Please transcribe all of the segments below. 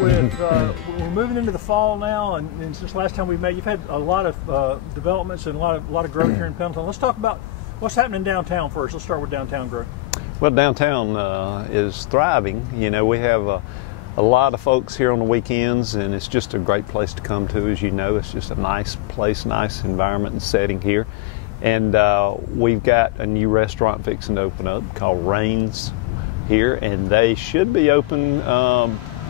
with we're moving into the fall now, and since last time we met, you've had a lot of developments and a lot of growth here in Pendleton. Let's talk about what's happening downtown first. Let's start with downtown growth. Well, downtown is thriving. You know, we have a lot of folks here on the weekends, and it's just a great place to come to. As you know, it's just a nice place, nice environment and setting here. And we've got a new restaurant fixing to open up called Rains here, and they should be open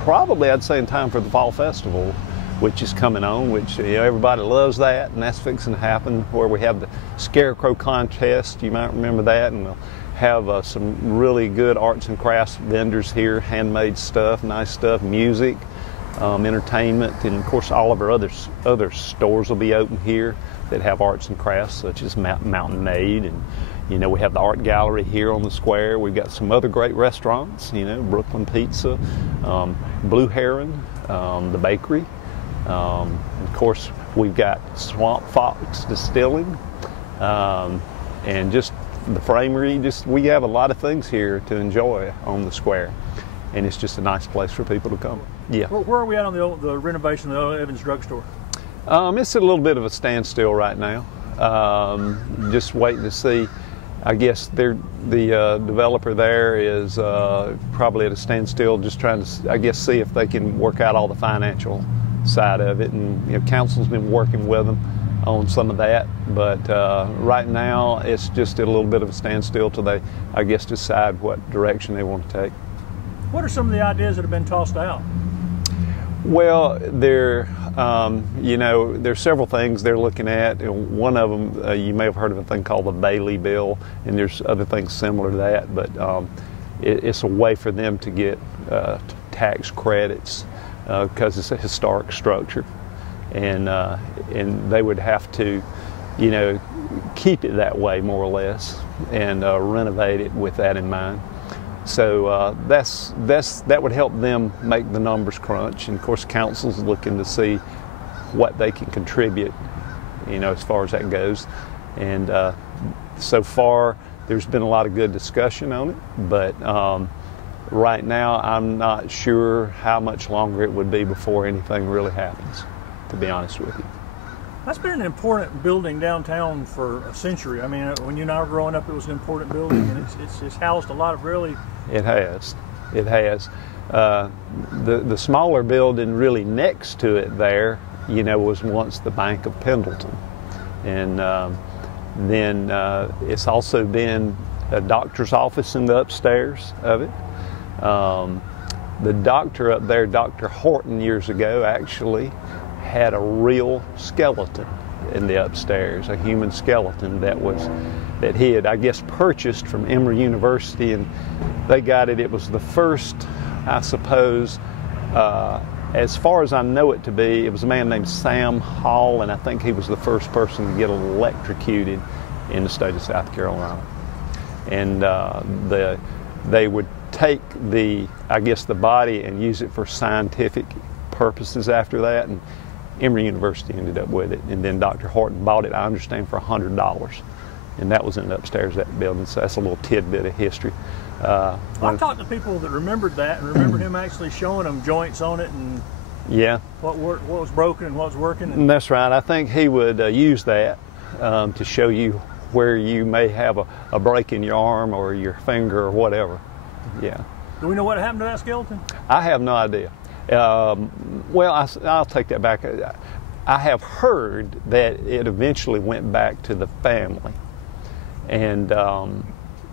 probably, I'd say, in time for the Fall Festival, which is coming on, which everybody loves that, and that's fixing to happen, where we have the Scarecrow contest. You might remember that, and we'll have some really good arts and crafts vendors here, handmade stuff, nice stuff, music, entertainment, and of course all of our other stores will be open here that have arts and crafts, such as Mountain Aid, and we have the art gallery here on the square. We've got some other great restaurants, Brooklyn Pizza, Blue Heron, the bakery. Of course, we've got Swamp Fox Distilling, and just the Framery. We have a lot of things here to enjoy on the square, and it's just a nice place for people to come. Yeah. Where are we at on the renovation of the Evans Drugstore? It's at a little bit of a standstill right now. Just waiting to see. I guess the developer there is probably at a standstill, just trying to, I guess, see if they can work out all the financial side of it. And council's been working with them on some of that, but right now it's just at a little bit of a standstill till they, I guess, decide what direction they want to take. What are some of the ideas that have been tossed out? Well, there's several things they're looking at. One of them, you may have heard of a thing called the Bailey Bill, and there's other things similar to that, but it's a way for them to get tax credits because it's a historic structure, and they would have to, keep it that way more or less, and renovate it with that in mind. So that would help them make the numbers crunch. And of course, council's looking to see what they can contribute, as far as that goes. And so far, there's been a lot of good discussion on it. But right now, I'm not sure how much longer it would be before anything really happens, to be honest with you. That's been an important building downtown for a century. I mean, when you and I were growing up, it was an important building, and it's housed a lot of really... It has. It has. The smaller building really next to it there, was once the Bank of Pendleton. And then it's also been a doctor's office in the upstairs of it. The doctor up there, Dr. Morton, years ago, actually had a real skeleton in the upstairs, a human skeleton that he had, I guess, purchased from Emory University, and they got it. It was the first, I suppose, as far as I know it to be, it was a man named Sam Hall, and I think he was the first person to get electrocuted in the state of South Carolina. And they would take the body and use it for scientific purposes after that, and Emory University ended up with it, and then Dr. Morton bought it, I understand, for $100, and that was in the upstairs of that building. So that's a little tidbit of history. Well, I talked to people that remembered that and remembered him actually showing them joints on it and what was broken and what was working. And that's right. I think he would use that to show you where you may have a break in your arm or your finger or whatever. Yeah. Do we know what happened to that skeleton? I have no idea. Well, I'll take that back. I have heard that it eventually went back to the family, and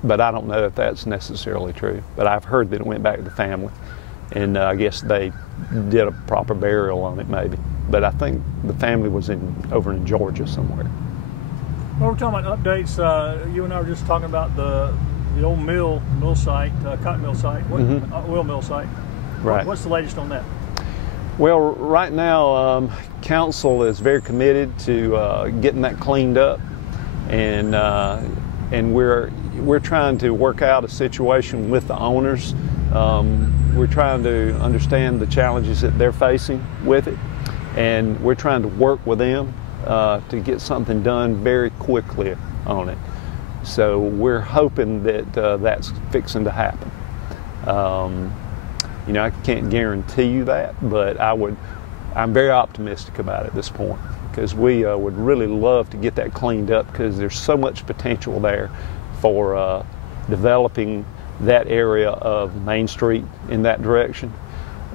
but I don't know if that's necessarily true. But I've heard that it went back to the family, and I guess they did a proper burial on it, maybe. But I think the family was over in Georgia somewhere. Well, we're talking about updates. You and I were just talking about the old mill site, cotton mill site, oil mill site. Right. What's the latest on that? Well, right now, council is very committed to getting that cleaned up, and we're trying to work out a situation with the owners. We're trying to understand the challenges that they're facing with it, and we're trying to work with them to get something done very quickly on it. So we're hoping that that's fixing to happen. You know, I can't guarantee you that, but I'm very optimistic about it at this point, because we would really love to get that cleaned up, because there's so much potential there for developing that area of Main Street in that direction.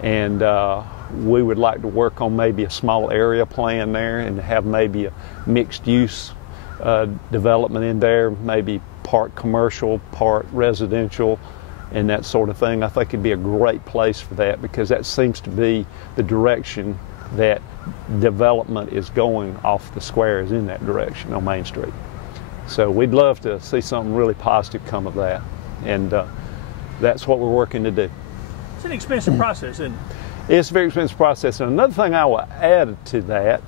And we would like to work on maybe a small area plan there and have maybe a mixed use development in there, maybe part commercial, part residential, and that sort of thing. I think it'd be a great place for that, because that seems to be the direction that development is going off the squares, in that direction on Main Street. So we'd love to see something really positive come of that, and that's what we're working to do. It's an expensive process, isn't it? It's a very expensive process. And another thing I will add to that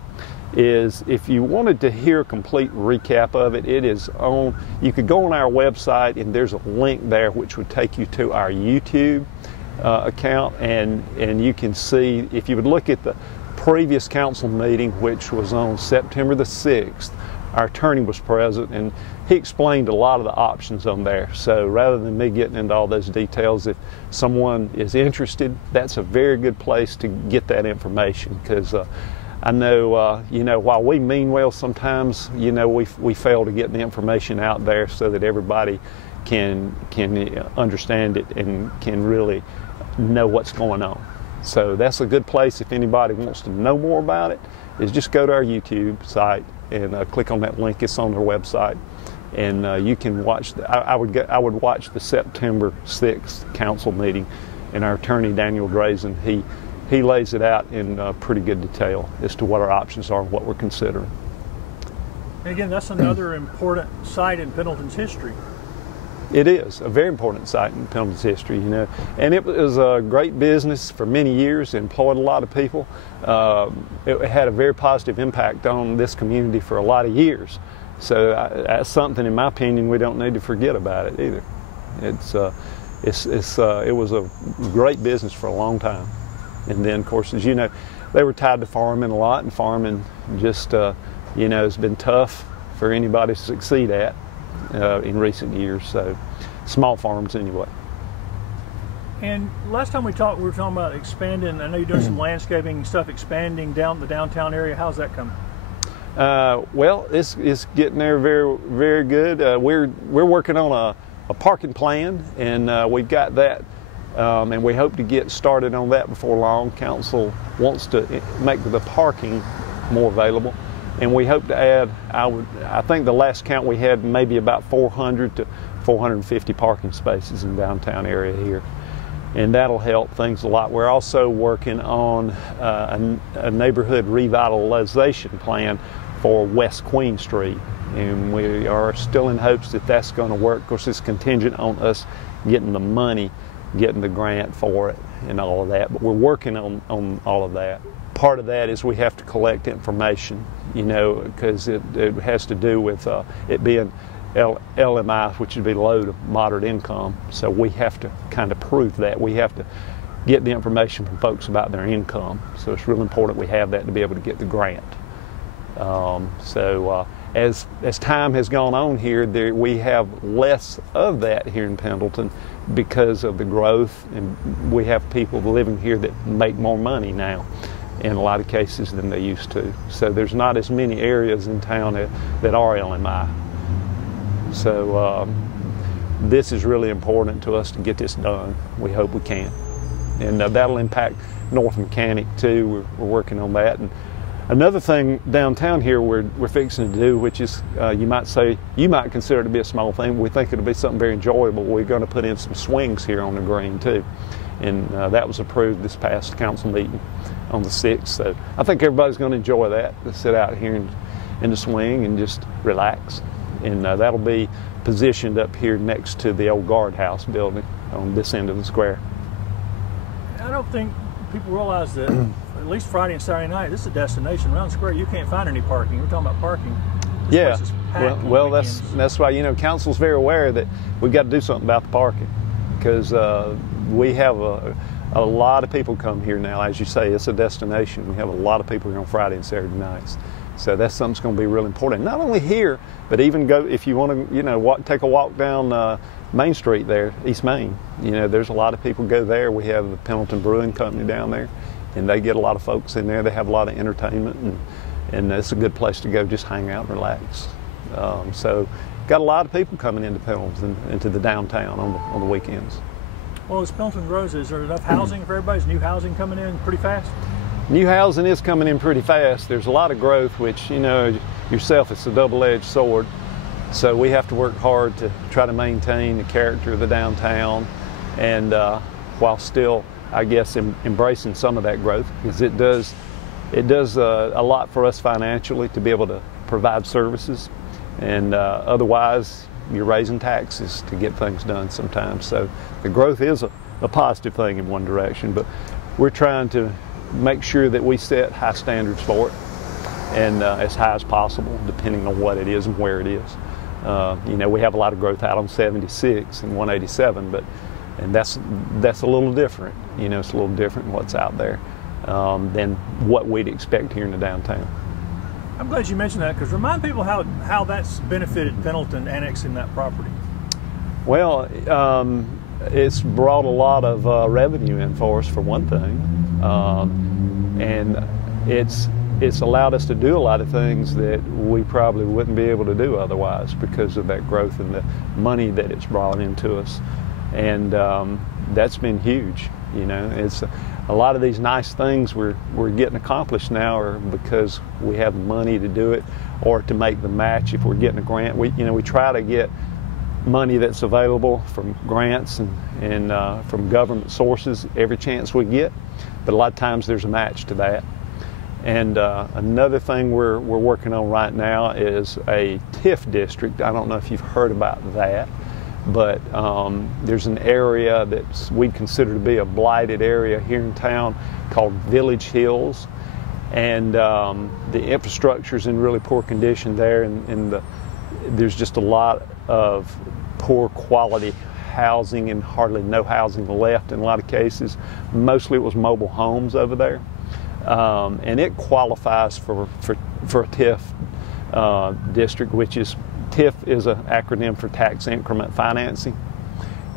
is, if you wanted to hear a complete recap of it, it is on, you could go on our website, and there's a link there which would take you to our YouTube account, and you can see, if you would look at the previous council meeting, which was on September the 6th, our attorney was present, and he explained a lot of the options on there. So rather than me getting into all those details, if someone is interested, that's a very good place to get that information, because I know, you know, while we mean well sometimes, you know, we fail to get the information out there so that everybody can understand it and can really know what's going on. So that's a good place if anybody wants to know more about it, is just go to our YouTube site and click on that link. It's on our website, and you can watch. I would watch the September 6th council meeting, and our attorney Daniel Drazen, he lays it out in pretty good detail as to what our options are and what we're considering. And again, that's another important site in Pendleton's history. It is a very important site in Pendleton's history, you know, and it was a great business for many years, employed a lot of people. It had a very positive impact on this community for a lot of years. So that's something, in my opinion, we don't need to forget about it either. It was a great business for a long time. And then, of course, as you know, they were tied to farming a lot, and farming just, you know, has been tough for anybody to succeed at in recent years. So, small farms anyway. And last time we talked, we were talking about expanding. I know you're doing some landscaping stuff, expanding down the downtown area. How's that coming? Well, it's getting there very, very good. We're working on a parking plan, and we've got that. And we hope to get started on that before long. Council wants to make the parking more available, and we hope to add, I think the last count we had maybe about 400 to 450 parking spaces in the downtown area here, and that'll help things a lot. We're also working on a neighborhood revitalization plan for West Queen Street, and we are still in hopes that that's going to work. Of course, it's contingent on us getting the money, getting the grant for it and all of that, but we're working on all of that. Part of that is we have to collect information, you know, because it has to do with it being LMI, which would be low to moderate income. So we have to kind of prove that. We have to get the information from folks about their income. So it's really important we have that to be able to get the grant. As time has gone on here, we have less of that here in Pendleton because of the growth, and we have people living here that make more money now in a lot of cases than they used to. So there's not as many areas in town that are LMI. So this is really important to us to get this done. We hope we can. And that'll impact North Mechanic too. We're working on that. And another thing downtown here we're fixing to do, which is you might consider it to be a small thing, but we think it'll be something very enjoyable. We're going to put in some swings here on the green too, and that was approved this past council meeting on the 6th. So I think everybody's going to enjoy that, to sit out here in the swing and just relax. And that'll be positioned up here next to the old guardhouse building on this end of the square. I don't think people realize that at least Friday and Saturday night, this is a destination. Around the square, you can't find any parking. We're talking about parking. Yeah, well that's why, you know, council's very aware that we've got to do something about the parking, because we have a lot of people come here now. As you say, it's a destination. We have a lot of people here on Friday and Saturday nights. So that's something that's going to be really important. Not only here, but even go, if you want to, you know, take a walk down Main Street there, East Main. You know, there's a lot of people go there. We have the Pendleton Brewing Company down there, and they get a lot of folks in there. They have a lot of entertainment, and it's a good place to go just hang out and relax. So got a lot of people coming into Pendleton, into the downtown on the weekends. Well, as Pendleton grows, is there enough housing for everybody? Is new housing coming in pretty fast? New housing is coming in pretty fast. There's a lot of growth, which, you know, yourself, it's a double-edged sword. So we have to work hard to try to maintain the character of the downtown, and while still, I guess, embracing some of that growth, because it does a lot for us financially to be able to provide services, and otherwise you're raising taxes to get things done sometimes. So the growth is a positive thing in one direction, but we're trying to make sure that we set high standards for it, and as high as possible, depending on what it is and where it is. You know, we have a lot of growth out on 76 and 187, and that's a little different. You know, it's a little different than what's out there than what we'd expect here in the downtown. I'm glad you mentioned that, because remind people how that's benefited Pendleton annexing that property. Well, it's brought a lot of revenue in for us, for one thing, and it's allowed us to do a lot of things that we probably wouldn't be able to do otherwise because of that growth and the money that it's brought into us, and that's been huge. You know, it's a lot of these nice things we're getting accomplished now are because we have the money to do it, or to make the match if we're getting a grant. We try to get money that's available from grants and from government sources every chance we get, but a lot of times there's a match to that. And another thing we're working on right now is a TIF district. I don't know if you've heard about that, but there's an area that we'd consider to be a blighted area here in town called Village Hills, and the infrastructure's in really poor condition there, and there's just a lot of poor quality housing and hardly no housing left in a lot of cases. Mostly it was mobile homes over there. And it qualifies for a TIF district, which is, TIF is an acronym for tax increment financing.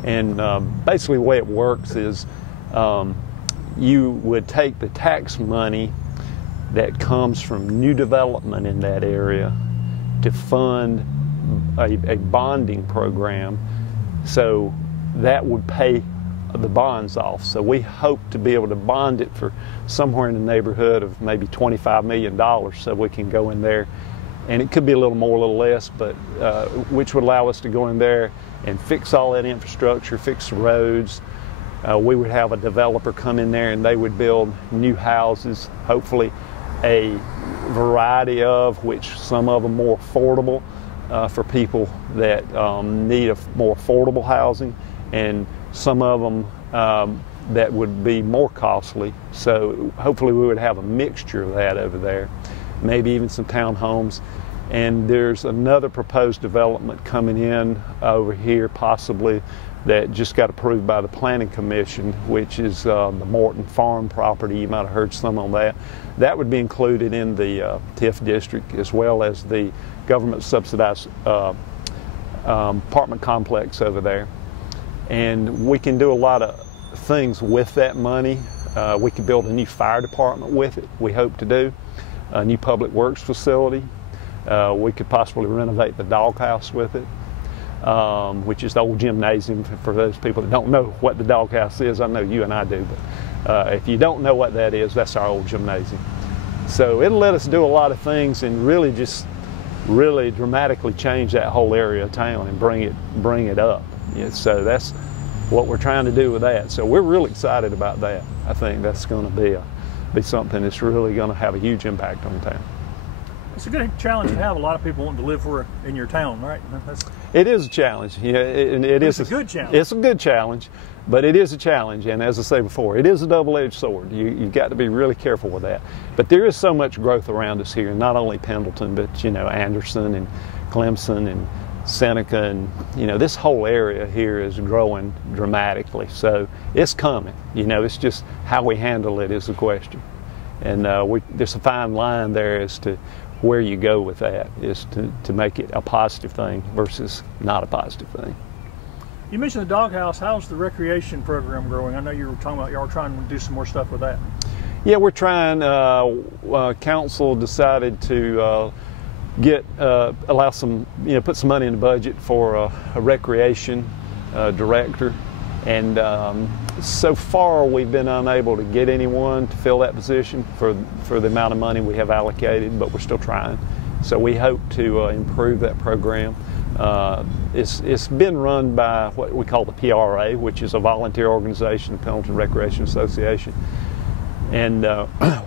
And basically the way it works is you would take the tax money that comes from new development in that area to fund a bonding program, so that would pay the bonds off. So we hope to be able to bond it for somewhere in the neighborhood of maybe $25 million, so we can go in there, and it could be a little more, a little less, but which would allow us to go in there and fix all that infrastructure, fix the roads. We would have a developer come in there and they would build new houses, hopefully a variety of which, some of them more affordable for people that need a more affordable housing, and some of them that would be more costly. So hopefully we would have a mixture of that over there, maybe even some townhomes. And there's another proposed development coming in over here possibly that just got approved by the Planning Commission, which is the Morton farm property. You might have heard some on that. That would be included in the TIF district, as well as the government subsidized apartment complex over there. And we can do a lot of things with that money. We could build a new fire department with it, we hope to do, a new public works facility. We could possibly renovate the doghouse with it, which is the old gymnasium. For those people that don't know what the doghouse is, I know you and I do, but if you don't know what that is, that's our old gymnasium. So it'll let us do a lot of things and really just dramatically change that whole area of town and bring it up. Yeah, so that's what we're trying to do with that. So we're really excited about that. I think that's going to be something that's really going to have a huge impact on town. It's a good challenge to have. A lot of people want to live in your town, right? It is a challenge. Yeah, it's a good challenge. It's a good challenge, but it is a challenge. And as I say before, it is a double-edged sword. You've got to be really careful with that. But there is so much growth around us here, not only Pendleton, but Anderson and Clemson and Seneca, and this whole area here is growing dramatically. So it's coming. It's just how we handle it is the question. And there's a fine line there as to where you go with that, is to make it a positive thing versus not a positive thing. You mentioned the doghouse. How's the recreation program growing? I know you were talking about y'all trying to do some more stuff with that. Yeah, we're trying. Council decided to allow some, put some money in the budget for a recreation director, and so far we've been unable to get anyone to fill that position for the amount of money we have allocated, but we're still trying. So we hope to improve that program. It's been run by what we call the PRA, which is a volunteer organization, the Pendleton Recreation Association. And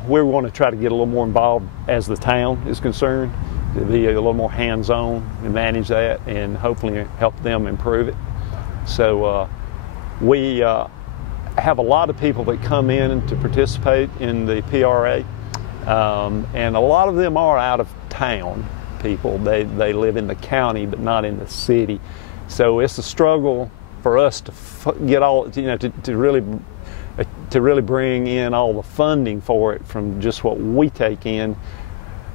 we want to try to get a little more involved as the town is concerned, to be a little more hands-on and manage that, and hopefully help them improve it. So we have a lot of people that come in to participate in the PRA, and a lot of them are out of town people. They live in the county but not in the city. So it's a struggle for us to get all, to really bring in all the funding for it from just what we take in,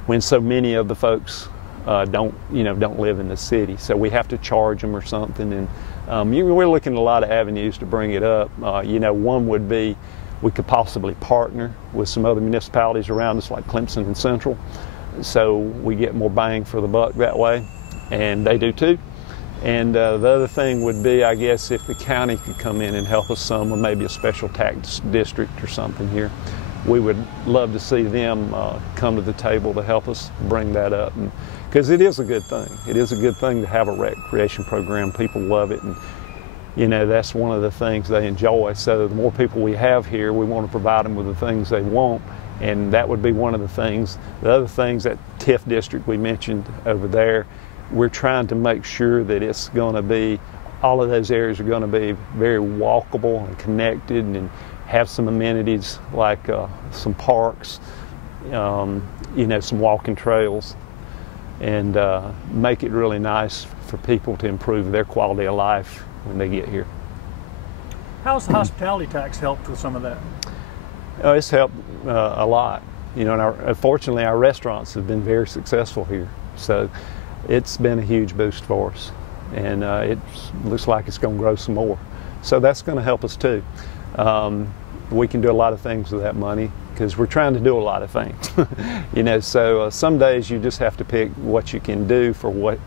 when so many of the folks don't live in the city. So we have to charge them or something, and we're looking at a lot of avenues to bring it up. One would be we could possibly partner with some other municipalities around us, like Clemson and Central, so we get more bang for the buck that way, and they do too. And the other thing would be, I guess, if the county could come in and help us some with maybe a special tax district or something here. We would love to see them come to the table to help us bring that up, because it is a good thing. It is a good thing to have a recreation program. People love it, and that's one of the things they enjoy. So the more people we have here, we want to provide them with the things they want, and that would be one of the things. The other things, that TIF district we mentioned over there, we're trying to make sure that it's going to be, all of those areas are going to be very walkable and connected, and have some amenities like some parks, some walking trails, and make it really nice for people to improve their quality of life when they get here. How's the hospitality tax helped with some of that? It's helped a lot. And fortunately our restaurants have been very successful here. So it's been a huge boost for us, and it looks like it's going to grow some more. So that's going to help us too. We can do a lot of things with that money, because we're trying to do a lot of things. So some days you just have to pick what you can do for what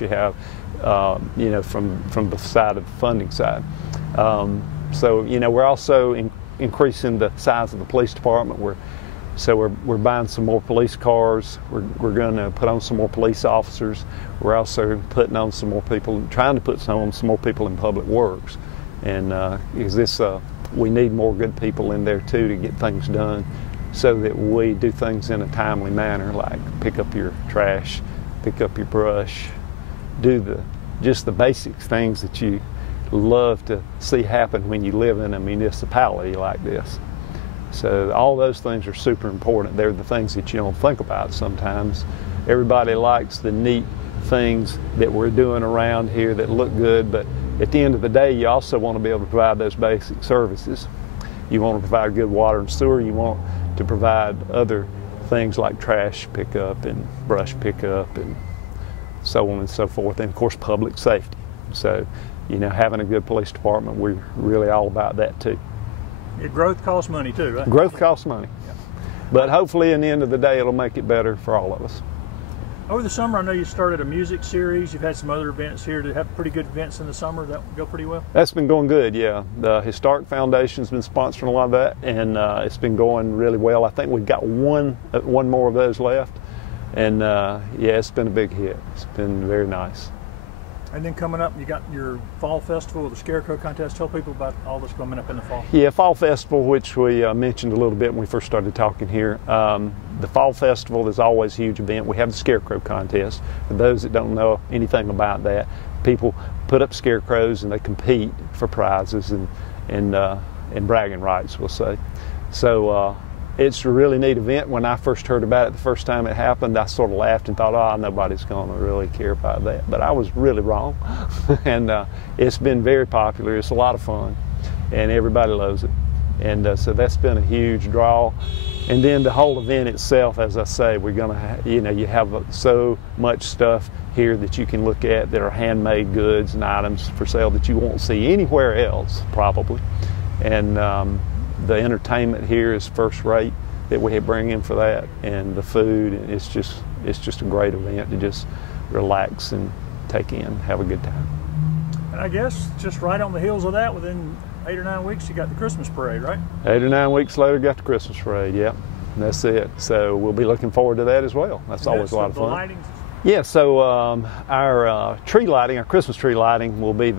you have, from the side of the funding side. So we're also increasing the size of the police department. We're buying some more police cars. We're going to put on some more police officers. We're also putting on some more people, trying to put on some more people in public works, and we need more good people in there too to get things done, so that we do things in a timely manner, like pick up your trash, pick up your brush, do just the basic things that you love to see happen when you live in a municipality like this. So all those things are super important. They're the things that you don't think about sometimes. Everybody likes the neat things that we're doing around here that look good, but at the end of the day, you also want to be able to provide those basic services. You want to provide good water and sewer. You want to provide other things like trash pickup and brush pickup and so on and so forth, and of course public safety. So, having a good police department, we're really all about that too. Growth costs money too, right? Growth costs money. Yeah. But hopefully in the end of the day, it'll make it better for all of us. Over the summer, I know you started a music series. You've had some other events here to have pretty good events in the summer. That go pretty well? That's been going good, yeah. The Historic Foundation's been sponsoring a lot of that, and it's been going really well. I think we've got one more of those left, and it's been a big hit. It's been very nice. And then coming up, you got your Fall Festival, the Scarecrow contest. Tell people about all that's coming up in the fall. Yeah, Fall Festival, which we mentioned a little bit when we first started talking here. The Fall Festival is always a huge event. We have the Scarecrow contest. For those that don't know anything about that, people put up scarecrows and they compete for prizes and bragging rights, we'll say. So it's a really neat event. When I first heard about it the first time it happened, I sort of laughed and thought, nobody's going to really care about that. But I was really wrong. And it's been very popular. It's a lot of fun, and everybody loves it. And so that's been a huge draw. And then the whole event itself, as I say, we're going to, you have so much stuff here that you can look at that are handmade goods and items for sale that you won't see anywhere else probably. And the entertainment here is first rate that we bring in for that, and the food, it's just a great event to just relax and take in, have a good time. And I guess just right on the heels of that, within 8 or 9 weeks, you got the Christmas parade, right? 8 or 9 weeks later, got the Christmas parade, yep. And that's it. So we'll be looking forward to that as well. That's always a lot of fun. Lighting. Yeah, so our tree lighting, our Christmas tree lighting will be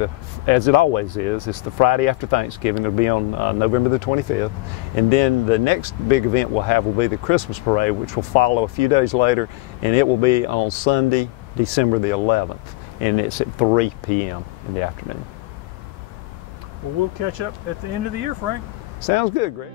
as it always is, it's the Friday after Thanksgiving. It'll be on November the 25th. And then the next big event we'll have will be the Christmas parade, which will follow a few days later, and it will be on Sunday, December the 11th. And it's at 3 p.m. in the afternoon. Well, we'll catch up at the end of the year, Frank. Sounds good, Greg.